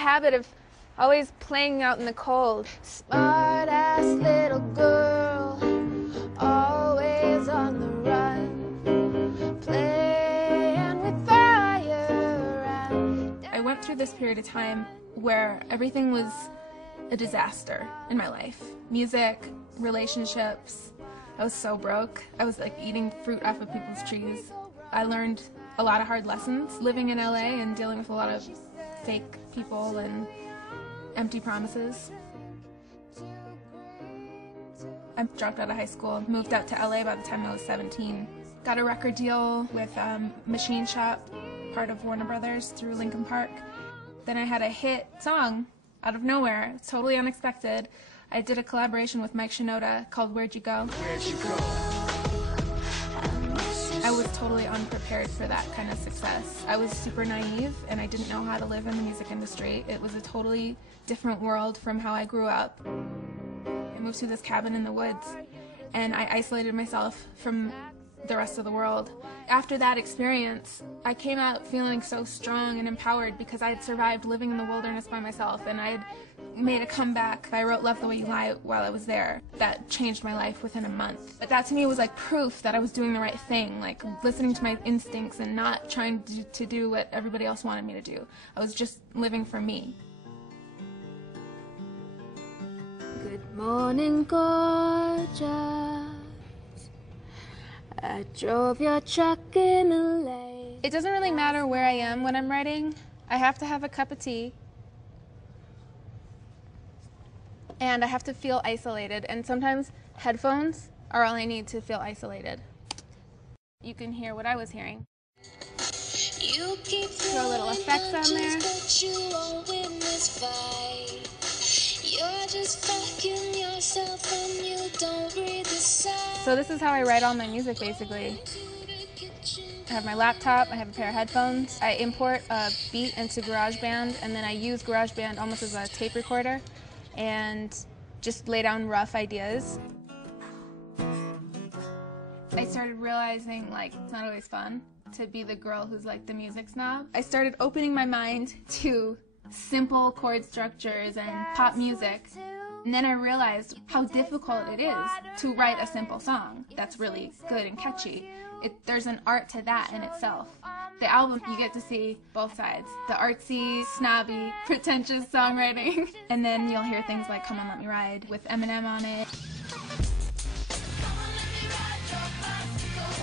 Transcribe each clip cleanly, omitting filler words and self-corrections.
habit of always playing out in the cold. Smart-ass little girl, always on the run, playing with fire. I went through this period of time where everything was a disaster in my life. Music, relationships. I was so broke. I was like eating fruit off of people's trees. I learned a lot of hard lessons living in LA and dealing with a lot of fake people and empty promises. I dropped out of high school, moved out to LA by the time I was 17. Got a record deal with Machine Shop, part of Warner Brothers, through Linkin Park. Then I had a hit song out of nowhere, totally unexpected. I did a collaboration with Mike Shinoda called Where'd You Go? Where'd you go? I was totally unprepared for that kind of success. I was super naive and I didn't know how to live in the music industry. It was a totally different world from how I grew up. I moved to this cabin in the woods and I isolated myself from the rest of the world. After that experience, I came out feeling so strong and empowered because I had survived living in the wilderness by myself and I had made a comeback. I wrote Love the Way You Lie while I was there. That changed my life within a month. But that to me was like proof that I was doing the right thing, like listening to my instincts and not trying to do what everybody else wanted me to do. I was just living for me. Good morning, gorgeous. I drove your truck in LA. It doesn't really matter where I am when I'm writing. I have to have a cup of tea. And I have to feel isolated. And sometimes headphones are all I need to feel isolated. You can hear what I was hearing. Throw little effects on there. So this is how I write all my music, basically. I have my laptop, I have a pair of headphones. I import a beat into GarageBand, and then I use GarageBand almost as a tape recorder and just lay down rough ideas. I started realizing, like, it's not always fun to be the girl who's like the music snob. I started opening my mind to simple chord structures and pop music. And then I realized how difficult it is to write a simple song that's really good and catchy. There's an art to that in itself. The album, you get to see both sides. The artsy, snobby, pretentious songwriting. And then you'll hear things like Come On Let Me Ride with Eminem on it.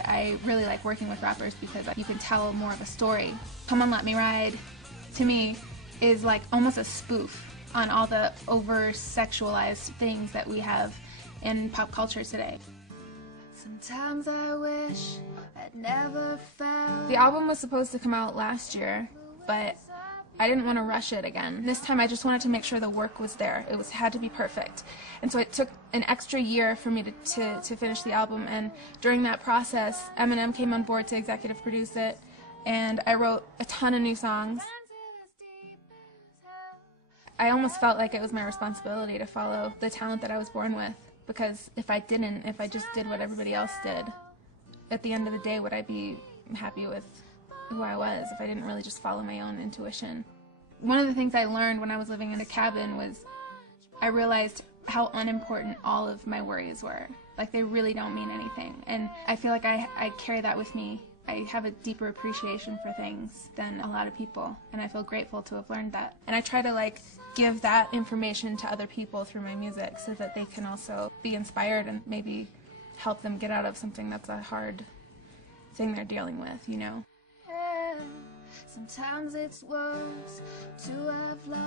I really like working with rappers because you can tell more of a story. Come On Let Me Ride, to me, is like almost a spoof on all the over-sexualized things that we have in pop culture today. Sometimes I wish I'd never found. The album was supposed to come out last year, but I didn't want to rush it again. This time I just wanted to make sure the work was there. It had to be perfect. And so it took an extra year for me to finish the album, and during that process, Eminem came on board to executive produce it, and I wrote a ton of new songs. I almost felt like it was my responsibility to follow the talent that I was born with, because if I just did what everybody else did, at the end of the day, would I be happy with who I was if I didn't really just follow my own intuition? One of the things I learned when I was living in a cabin was I realized how unimportant all of my worries were. Like, they really don't mean anything. And I feel like I carry that with me. I have a deeper appreciation for things than a lot of people, and I feel grateful to have learned that. And I try to, like, give that information to other people through my music so that they can also be inspired and maybe help them get out of something that's a hard thing they're dealing with, you know? Sometimes it's worse to have lost